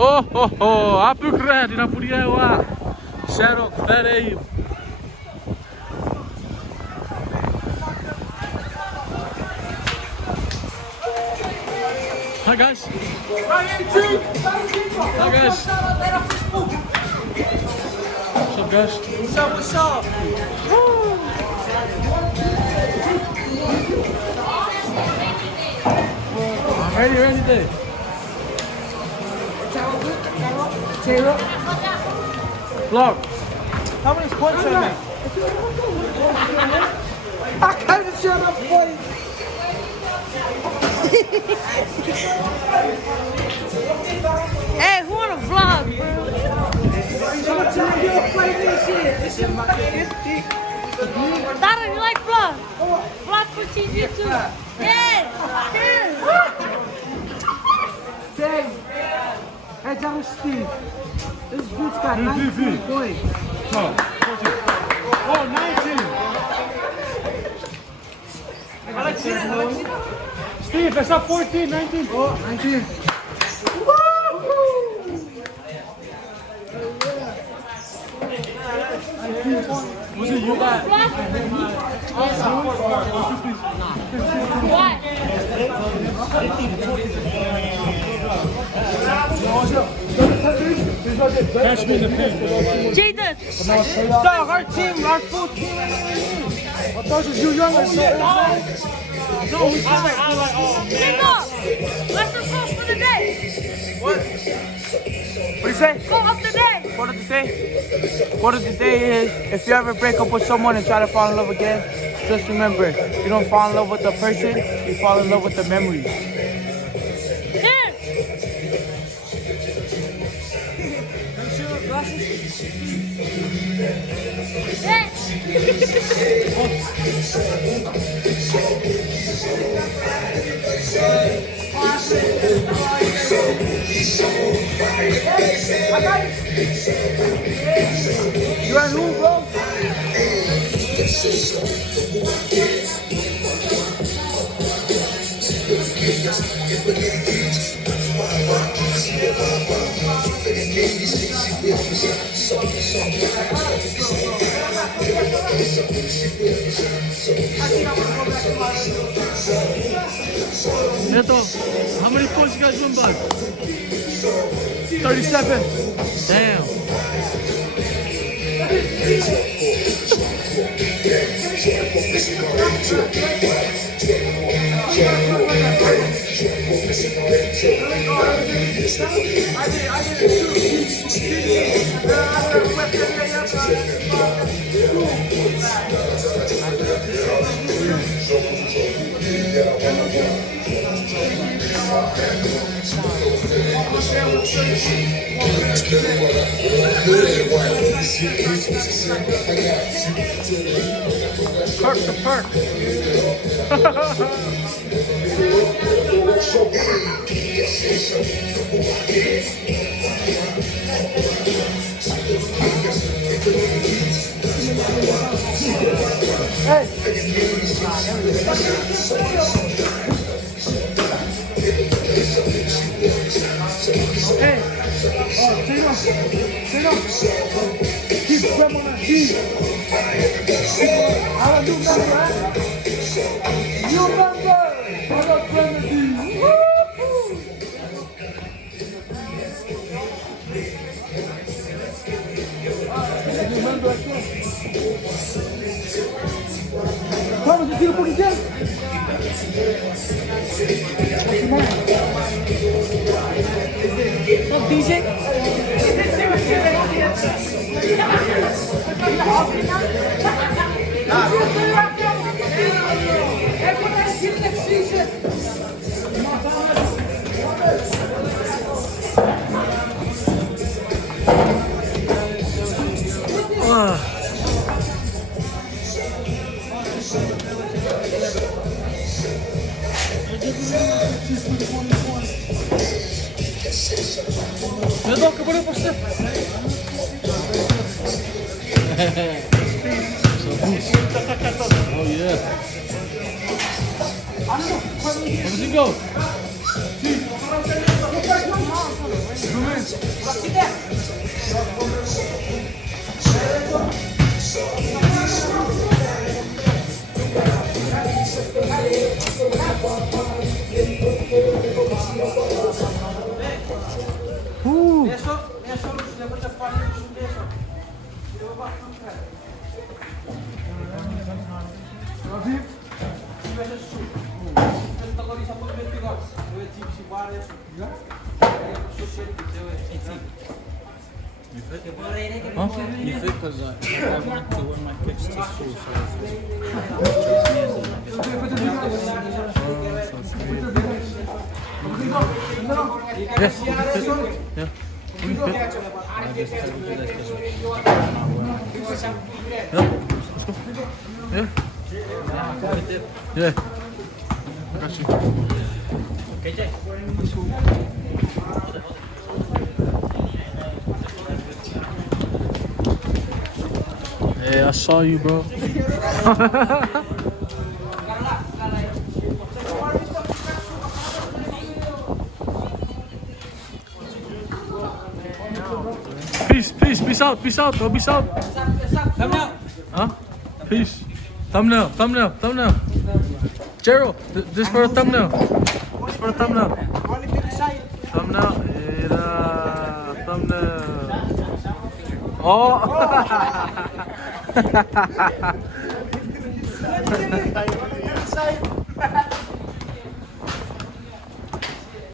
Apple keren, dinampun dia wah. Serok, very. Hi guys. Hi guys. What's up guys? What's up? I'm ready there. Vlog. How many points are there? I can't shut up, boy. Hey, who wanna vlog, bro? Dara, you like vlog? Vlog for TV too. Hey! Hey, John Steve. This dude's got 19 points. No, 14. Oh, 19. Steve, that's not 14, 19. Oh, 19. Was it you that? What? Catch me in the pen. Jaden! Dog, our full team. I thought it was you younger, so. No, we just like, oh man. Jaden! Let's just go for the day! What do you say? Go up the day! Quote of the day? Quote of the day is, if you ever break up with someone and try to fall in love again, just remember, you don't fall in love with the person, you fall in love with the memories. Here! Hey! You and who, bro? Neto, how many points you guys win by? 37. Damn. Perk the perk. Hey. Hey. Keep them on the team. I don't do nothing, right? You remember? I got remedy. Remember again. Thomas, you see the book again? What's DJ? Neto, ¿qué pone por ser? Oh yeah. Where does he go? Woo. Huh? You fit because I want to wear my kids to school, Yes. Yeah. Yeah. Yeah. Got you. Okay, Jay. Hey, I saw you, bro. Peace out, bro, peace out. Thumbnail. Huh? Peace. Thumbnail. Gerald, this for a thumbnail. This for a thumbnail. Thumbnail. Thumbnail. Oh.